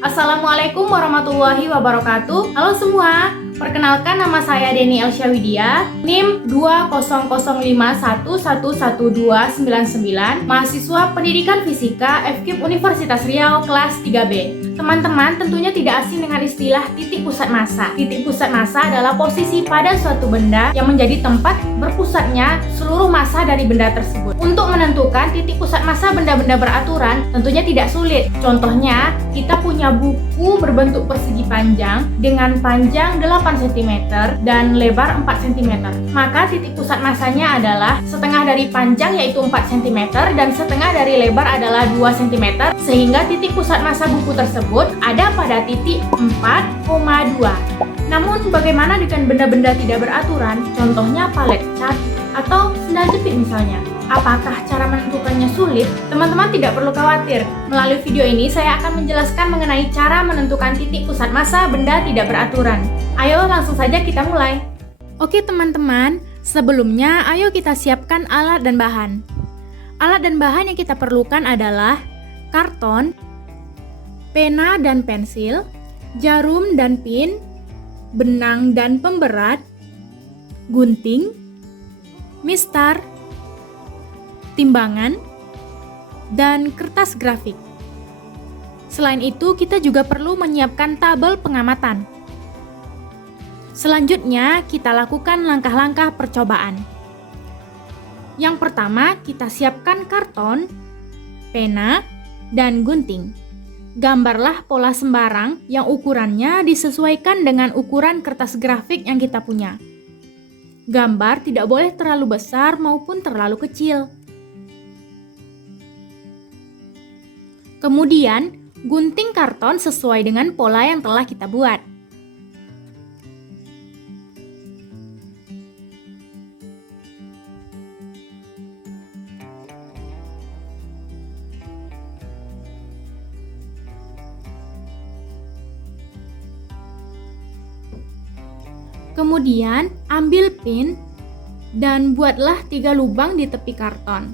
Assalamualaikum warahmatullahi wabarakatuh. Halo semua, perkenalkan nama saya Deni Elsya Widya, NIM 20051111299, mahasiswa Pendidikan Fisika FKIP Universitas Riau kelas 3B. Teman-teman tentunya tidak asing dengan istilah titik pusat massa. Titik pusat massa adalah posisi pada suatu benda yang menjadi tempat berpusatnya seluruh massa dari benda tersebut. Untuk menentukan titik pusat massa benda-benda beraturan tentunya tidak sulit. Contohnya, kita punya buku berbentuk persegi panjang dengan panjang 8 cm dan lebar 4 cm. Maka titik pusat massanya adalah setengah dari panjang yaitu 4 cm dan setengah dari lebar adalah 2 cm, sehingga titik pusat massa buku tersebut ada pada titik 4,2. Namun bagaimana dengan benda-benda tidak beraturan? Contohnya palet cat atau sendal jepit misalnya. Apakah cara menentukannya sulit? Teman-teman tidak perlu khawatir. Melalui video ini saya akan menjelaskan mengenai cara menentukan titik pusat massa benda tidak beraturan. Ayo langsung saja kita mulai. Oke teman-teman, sebelumnya ayo kita siapkan alat dan bahan. Alat dan bahan yang kita perlukan adalah karton, pena dan pensil, jarum dan pin, benang dan pemberat, gunting, mistar, timbangan, dan kertas grafik. Selain itu, kita juga perlu menyiapkan tabel pengamatan. Selanjutnya, kita lakukan langkah-langkah percobaan. Yang pertama, kita siapkan karton, pena, dan gunting. Gambarlah pola sembarang yang ukurannya disesuaikan dengan ukuran kertas grafik yang kita punya. Gambar tidak boleh terlalu besar maupun terlalu kecil. Kemudian, gunting karton sesuai dengan pola yang telah kita buat. Kemudian, ambil pin dan buatlah 3 lubang di tepi karton.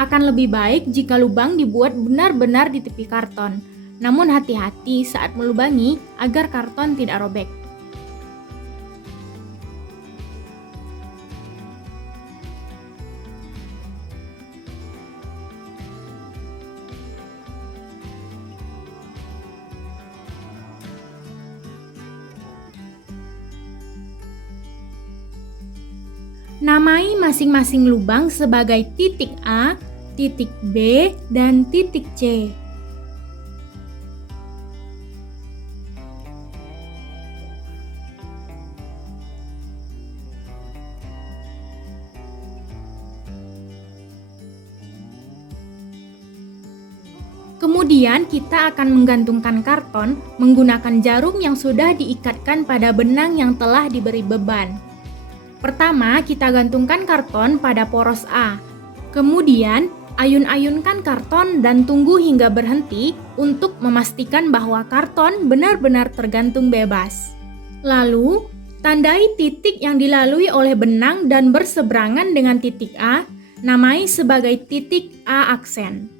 Akan lebih baik jika lubang dibuat benar-benar di tepi karton. Namun hati-hati saat melubangi agar karton tidak robek. Namai masing-masing lubang sebagai titik A, titik B, dan titik C. Kemudian kita akan menggantungkan karton menggunakan jarum yang sudah diikatkan pada benang yang telah diberi beban. Pertama, kita gantungkan karton pada poros A. Kemudian, ayun-ayunkan karton dan tunggu hingga berhenti untuk memastikan bahwa karton benar-benar tergantung bebas. Lalu, tandai titik yang dilalui oleh benang dan berseberangan dengan titik A, namai sebagai titik A aksen.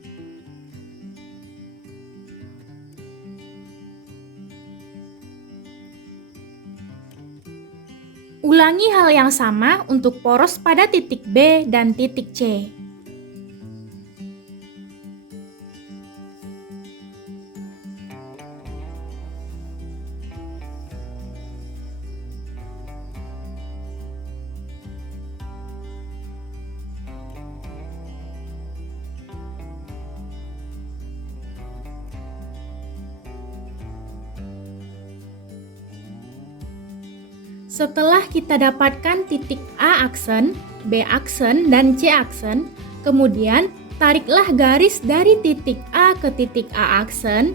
Ulangi hal yang sama untuk poros pada titik B dan titik C. Setelah kita dapatkan titik A aksen, B aksen, dan C aksen, kemudian tariklah garis dari titik A ke titik A aksen,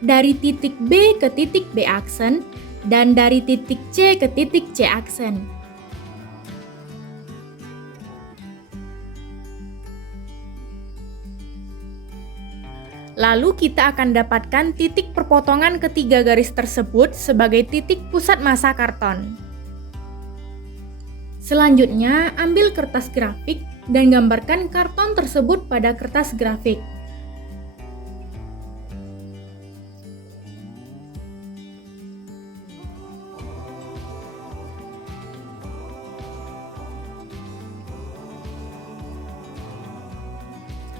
dari titik B ke titik B aksen, dan dari titik C ke titik C aksen. Lalu kita akan dapatkan titik perpotongan ketiga garis tersebut sebagai titik pusat massa karton. Selanjutnya, ambil kertas grafik dan gambarkan karton tersebut pada kertas grafik.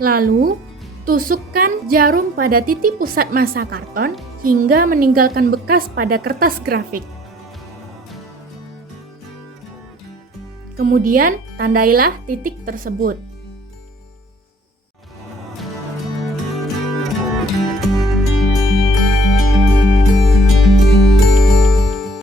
Lalu, tusukkan jarum pada titik pusat massa karton hingga meninggalkan bekas pada kertas grafik. Kemudian, tandailah titik tersebut.